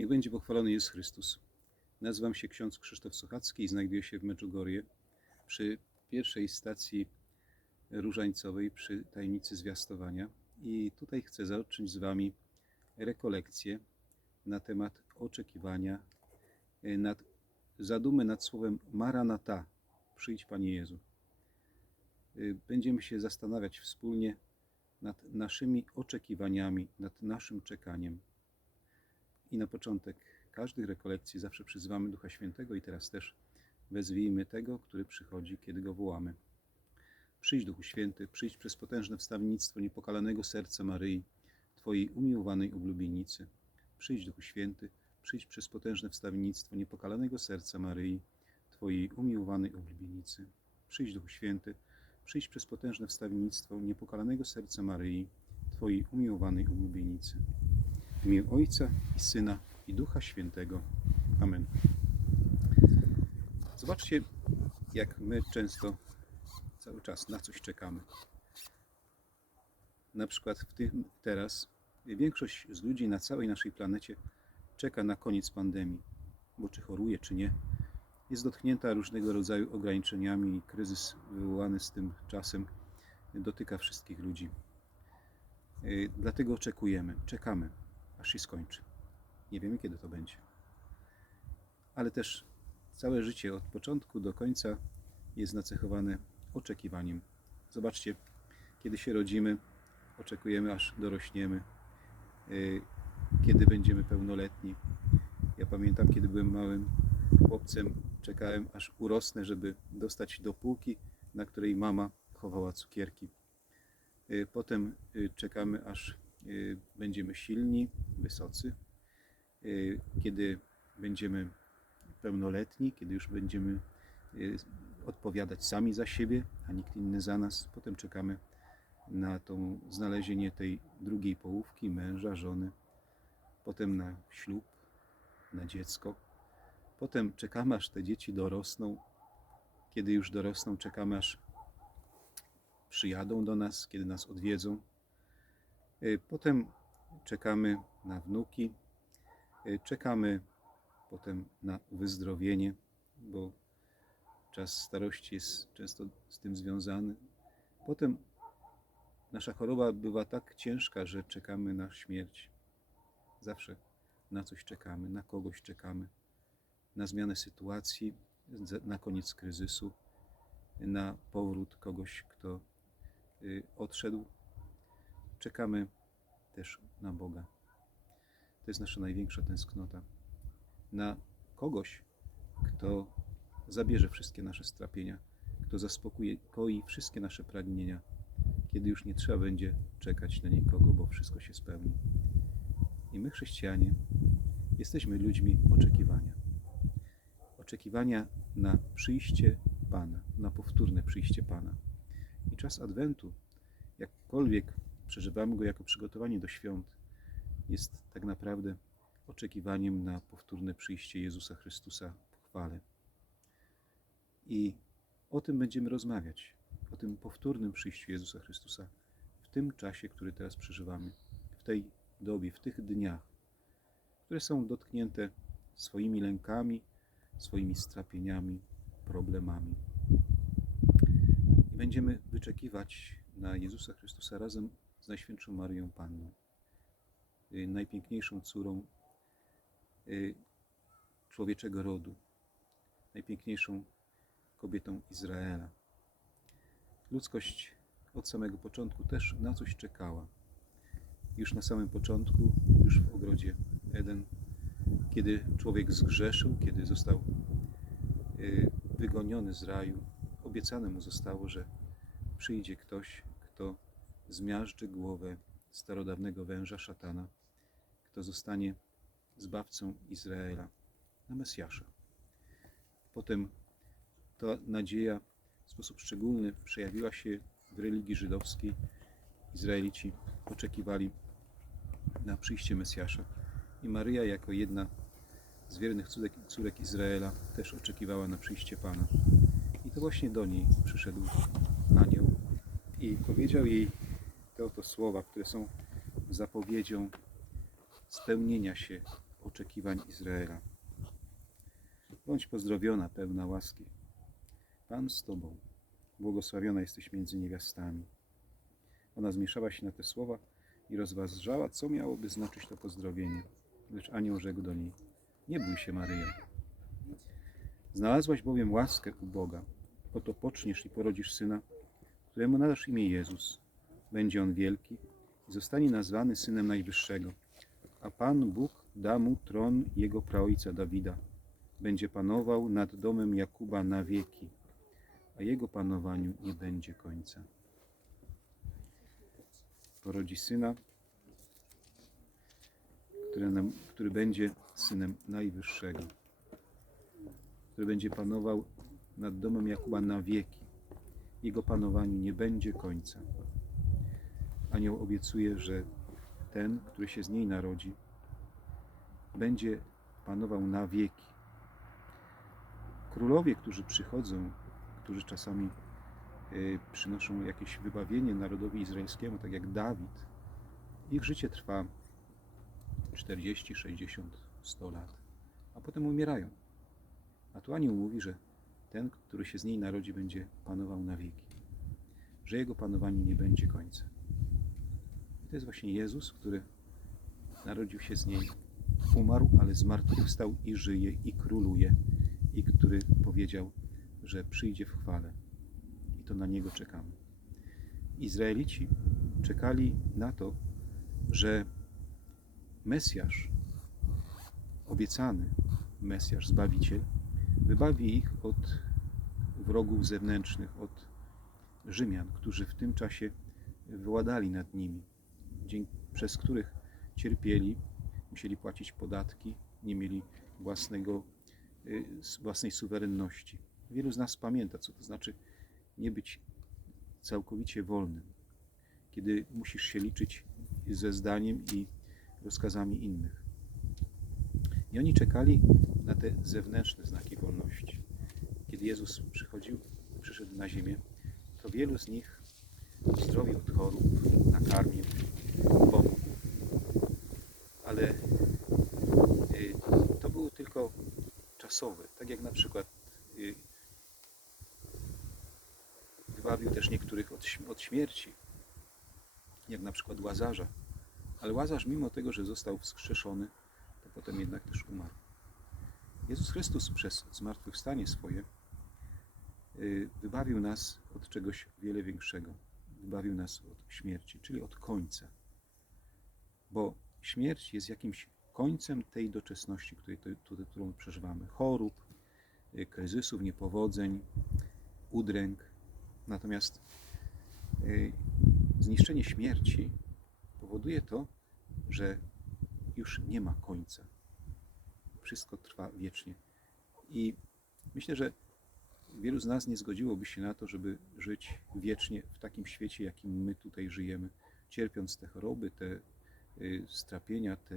Niech będzie pochwalony Jezus Chrystus. Nazywam się ksiądz Krzysztof Sochacki i znajduję się w Medjugorje przy pierwszej stacji różańcowej przy tajemnicy zwiastowania. I tutaj chcę zacząć z Wami rekolekcję na temat oczekiwania, e, nad, zadumy nad słowem Maranata, przyjdź Panie Jezu. Y, Będziemy się zastanawiać wspólnie nad naszymi oczekiwaniami, nad naszym czekaniem. I na początek każdych rekolekcji zawsze przyzywamy Ducha Świętego i teraz też wezwijmy tego, który przychodzi, kiedy go wołamy. Przyjdź Duchu Święty, przyjdź przez potężne wstawiennictwo niepokalanego serca Maryi, Twojej umiłowanej oblubienicy. Przyjdź Duchu Święty, przyjdź przez potężne wstawiennictwo niepokalanego serca Maryi, Twojej umiłowanej oblubienicy. Przyjdź Duchu Święty, przyjdź przez potężne wstawiennictwo niepokalanego serca Maryi, Twojej umiłowanej oblubienicy. W imię Ojca i Syna i Ducha Świętego. Amen. Zobaczcie, jak my często cały czas na coś czekamy. Na przykład w tym teraz większość z ludzi na całej naszej planecie czeka na koniec pandemii, bo czy choruje, czy nie, jest dotknięta różnego rodzaju ograniczeniami i kryzys wywołany z tym czasem dotyka wszystkich ludzi. Yy, Dlatego oczekujemy, czekamy, aż się skończy. Nie wiemy, kiedy to będzie. Ale też całe życie od początku do końca jest nacechowane oczekiwaniem. Zobaczcie, kiedy się rodzimy, oczekujemy, aż dorośniemy, yy, kiedy będziemy pełnoletni. Ja pamiętam, kiedy byłem małym chłopcem, czekałem, aż urosnę, żeby dostać do półki, na której mama chowała cukierki. Yy, Potem yy, czekamy, aż będziemy silni, wysocy. Yy, Kiedy będziemy pełnoletni, kiedy już będziemy yy, odpowiadać sami za siebie, a nikt inny za nas. Potem czekamy na to znalezienie tej drugiej połówki, męża, żony. Potem na ślub, na dziecko. Potem czekamy, aż te dzieci dorosną. Kiedy już dorosną, czekamy, aż przyjadą do nas, kiedy nas odwiedzą. Y, Potem czekamy na wnuki. Y, Czekamy potem na wyzdrowienie, bo czas starości jest często z tym związany. Potem nasza choroba bywa tak ciężka, że czekamy na śmierć. Zawsze na coś czekamy, na kogoś czekamy, na zmianę sytuacji, na koniec kryzysu, na powrót kogoś, kto y, odszedł. Czekamy też na Boga. To jest nasza największa tęsknota. Na kogoś, kto zabierze wszystkie nasze strapienia, kto zaspokoi wszystkie nasze pragnienia, kiedy już nie trzeba będzie czekać na nikogo, bo wszystko się spełni. I my, chrześcijanie, jesteśmy ludźmi oczekiwania. Oczekiwania na przyjście Pana, na powtórne przyjście Pana. I czas Adwentu, jakkolwiek przeżywamy go jako przygotowanie do świąt, jest tak naprawdę oczekiwaniem na powtórne przyjście Jezusa Chrystusa w chwale. I o tym będziemy rozmawiać, o tym powtórnym przyjściu Jezusa Chrystusa w tym czasie, który teraz przeżywamy, w tej dobie, w tych dniach, które są dotknięte swoimi lękami, swoimi strapieniami, problemami. I będziemy wyczekiwać na Jezusa Chrystusa razem z Najświętszą Maryją Panną, y, najpiękniejszą córą y, człowieczego rodu, najpiękniejszą kobietą Izraela. Ludzkość od samego początku też na coś czekała. Już na samym początku, już w ogrodzie Eden, kiedy człowiek zgrzeszył, kiedy został y, wygoniony z raju, obiecane mu zostało, że przyjdzie ktoś, kto zmiażdży głowę starodawnego węża szatana, kto zostanie zbawcą Izraela, na Mesjasza. Potem ta nadzieja w sposób szczególny przejawiła się w religii żydowskiej. Izraelici oczekiwali na przyjście Mesjasza i Maryja jako jedna z wiernych córek, córek Izraela też oczekiwała na przyjście Pana. I to właśnie do niej przyszedł anioł i powiedział jej te oto słowa, które są zapowiedzią spełnienia się oczekiwań Izraela. Bądź pozdrowiona, pełna łaski. Pan z Tobą. Błogosławiona jesteś między niewiastami. Ona zmieszała się na te słowa i rozważała, co miałoby znaczyć to pozdrowienie. Lecz anioł rzekł do niej, nie bój się, Maryjo. Znalazłaś bowiem łaskę u Boga. Oto poczniesz i porodzisz syna, któremu nadasz imię Jezus. Będzie on wielki i zostanie nazwany Synem Najwyższego. A Pan Bóg da mu tron jego praojca Dawida. Będzie panował nad domem Jakuba na wieki, a jego panowaniu nie będzie końca. Porodzi syna, który, nam, który będzie synem Najwyższego, który będzie panował nad domem Jakuba na wieki. Jego panowaniu nie będzie końca. Anioł obiecuje, że ten, który się z niej narodzi, będzie panował na wieki. Królowie, którzy przychodzą, którzy czasami y, przynoszą jakieś wybawienie narodowi izraelskiemu, tak jak Dawid, ich życie trwa 40, 60, 100 lat, a potem umierają. A tu anioł mówi, że ten, który się z niej narodzi, będzie panował na wieki, że jego panowaniu nie będzie końca. To jest właśnie Jezus, który narodził się z niej, umarł, ale zmartwychwstał i żyje i króluje, i który powiedział, że przyjdzie w chwale. I to na niego czekamy. Izraelici czekali na to, że Mesjasz, obiecany Mesjasz, Zbawiciel, wybawi ich od wrogów zewnętrznych, od Rzymian, którzy w tym czasie władali nad nimi, dzięki, przez których cierpieli, musieli płacić podatki, nie mieli własnego, y, własnej suwerenności. Wielu z nas pamięta, co to znaczy nie być całkowicie wolnym, kiedy musisz się liczyć ze zdaniem i rozkazami innych. I oni czekali na te zewnętrzne znaki wolności. Kiedy Jezus przychodził, przyszedł na ziemię, to wielu z nich uzdrowił od chorób, nakarmił, pomógł. Ale y, to było tylko czasowe. Tak jak na przykład y, wybawił też niektórych od, od śmierci, jak na przykład Łazarza. Ale Łazarz, mimo tego, że został wskrzeszony, to potem jednak też umarł. Jezus Chrystus przez zmartwychwstanie swoje y, wybawił nas od czegoś wiele większego. Wybawił nas od śmierci, czyli od końca. Bo śmierć jest jakimś końcem tej doczesności, której, którą przeżywamy. Chorób, y, kryzysów, niepowodzeń, udręk. Natomiast y, zniszczenie śmierci powoduje to, że już nie ma końca. Wszystko trwa wiecznie. I myślę, że wielu z nas nie zgodziłoby się na to, żeby żyć wiecznie w takim świecie, jakim my tutaj żyjemy, cierpiąc te choroby, te strapienia, te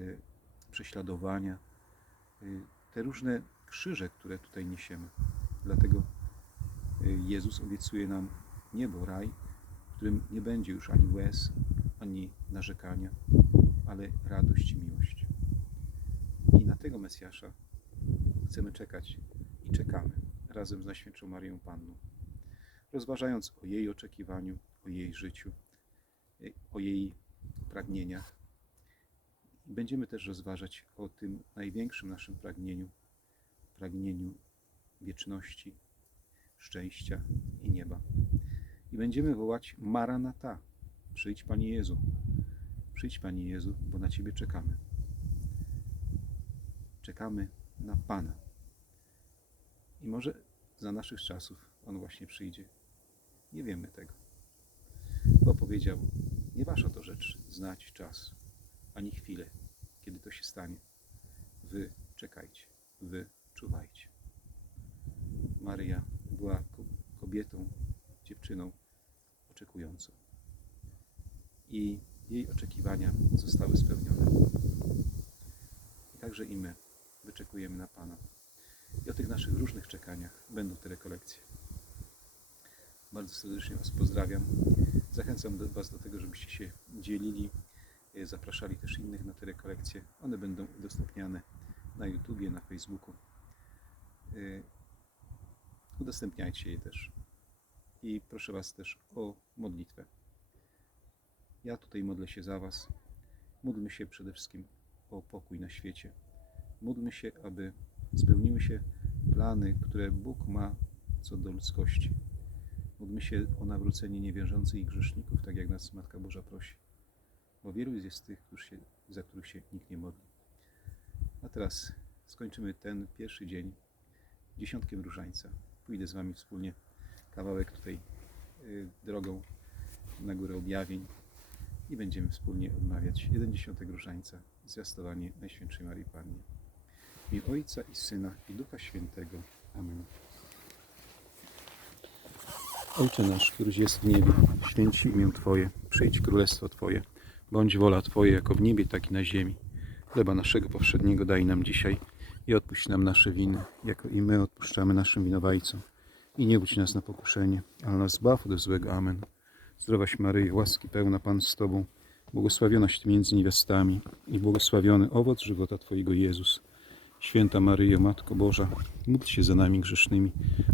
prześladowania, y, te różne krzyże, które tutaj niesiemy. Dlatego y, Jezus obiecuje nam niebo, raj, w którym nie będzie już ani łez, ani narzekania, ale radość i miłość. I na tego Mesjasza chcemy czekać i czekamy razem z Najświętszą Marią Panną, rozważając o jej oczekiwaniu, o jej życiu, y, o jej pragnieniach. Będziemy też rozważać o tym największym naszym pragnieniu, pragnieniu wieczności, szczęścia i nieba. I będziemy wołać Maranata, przyjdź Panie Jezu, przyjdź Panie Jezu, bo na Ciebie czekamy. Czekamy na Pana. I może za naszych czasów On właśnie przyjdzie. Nie wiemy tego. Bo powiedział, nie wasza to rzecz znać czas, ani chwilę, kiedy to się stanie. Wy czekajcie, wy czuwajcie. Maryja była ko- kobietą, dziewczyną oczekującą. I jej oczekiwania zostały spełnione. I także i my wyczekujemy na Pana. I o tych naszych różnych czekaniach będą te rekolekcje. Bardzo serdecznie Was pozdrawiam. Zachęcam do Was do tego, żebyście się dzielili. E, Zapraszali też innych na te rekolekcje. One będą udostępniane na YouTubie, na Facebooku. Y, Udostępniajcie je też. I proszę Was też o modlitwę. Ja tutaj modlę się za Was. Módlmy się przede wszystkim o pokój na świecie. Módlmy się, aby spełniły się plany, które Bóg ma co do ludzkości. Módlmy się o nawrócenie niewierzących i grzeszników, tak jak nas Matka Boża prosi. Bo wielu jest tych, się, za których się nikt nie modli. A teraz skończymy ten pierwszy dzień dziesiątkiem różańca. Pójdę z Wami wspólnie kawałek tutaj y, drogą na górę objawień i będziemy wspólnie odmawiać jeden dziesiątek różańca, zwiastowanie Najświętszej Marii Pannie. Imię Ojca i Syna i Ducha Świętego. Amen. Ojcze nasz, któryś jest w niebie, święci imię Twoje, przyjdź królestwo Twoje, bądź wola Twoja jako w niebie, tak i na ziemi. Chleba naszego powszedniego daj nam dzisiaj i odpuść nam nasze winy, jako i my odpuszczamy naszym winowajcom. I nie budź nas na pokuszenie, ale nas zbaw od złego. Amen. Zdrowaś Maryjo, łaski pełna Pan z Tobą, błogosławionaś Ty między niewiastami i błogosławiony owoc żywota Twojego Jezus. Święta Maryjo, Matko Boża, módl się za nami grzesznymi,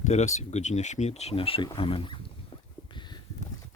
teraz i w godzinę śmierci naszej. Amen.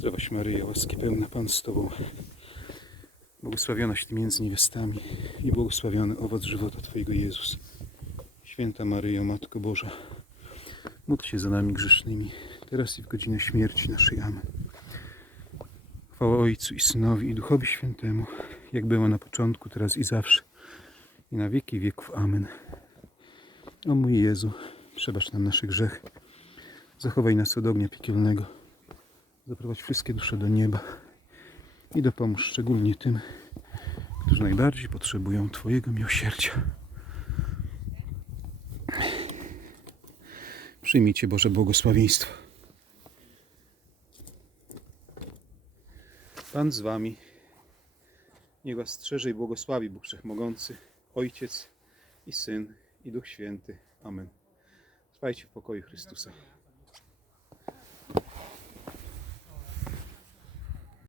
Zdrowaś Maryjo, łaski pełna Pan z Tobą, błogosławionaś Ty między niewiastami i błogosławiony owoc żywota Twojego Jezus. Święta Maryjo, Matko Boża, módl się za nami grzesznymi, teraz i w godzinę śmierci naszej. Amen. Chwała Ojcu i Synowi i Duchowi Świętemu, jak było na początku, teraz i zawsze, i na wieki wieków. Amen. O mój Jezu, przebacz nam nasze grzechy, zachowaj nas od ognia piekielnego, zaprowadź wszystkie dusze do nieba i dopomóż szczególnie tym, którzy najbardziej potrzebują Twojego miłosierdzia. Przyjmijcie Boże błogosławieństwo. Pan z Wami. Niech Was strzeże i błogosławi Bóg Wszechmogący, Ojciec i Syn i Duch Święty. Amen. Trwajcie w pokoju Chrystusa.